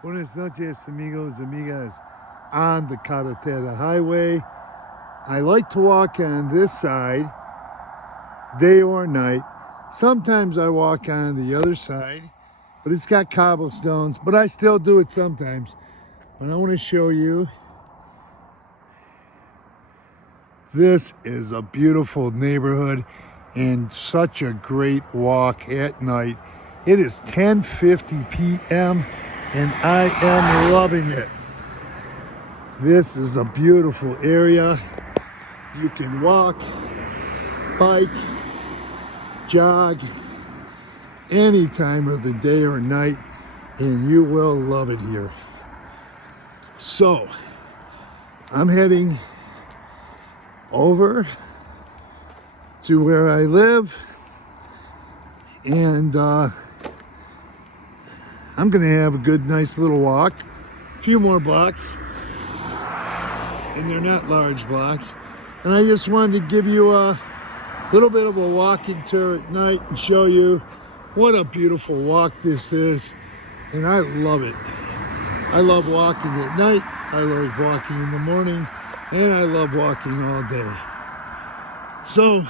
Buenas noches, amigos, amigas, on the Carretera Highway. I like to walk on this side, day or night. Sometimes I walk on the other side, but it's got cobblestones, but I still do it sometimes. But I want to show you, this is a beautiful neighborhood and such a great walk at night. It is 10:50 p.m. and I am loving it. This is a beautiful area. You can walk, bike, jog any time of the day or night, and you will love it here. So, I'm heading over to where I live, and I'm gonna have a good, nice little walk. A few more blocks, and they're not large blocks. And I just wanted to give you a little bit of a walking tour at night and show you what a beautiful walk this is. And I love it. I love walking at night, I love walking in the morning, and I love walking all day. So,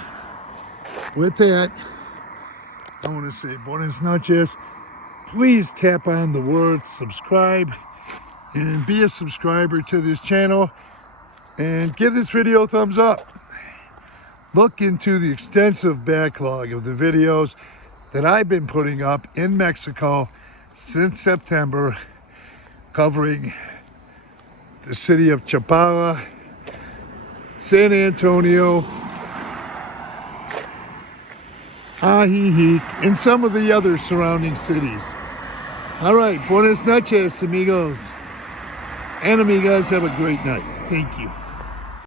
with that, I want to say buenas noches. Please tap on the word subscribe and be a subscriber to this channel and give this video a thumbs up. Look into the extensive backlog of the videos that I've been putting up in Mexico since September, covering the city of Chapala, San Antonio, Ajijic, and some of the other surrounding cities. All right, buenas noches, amigos and amigas. Have a great night. Thank you.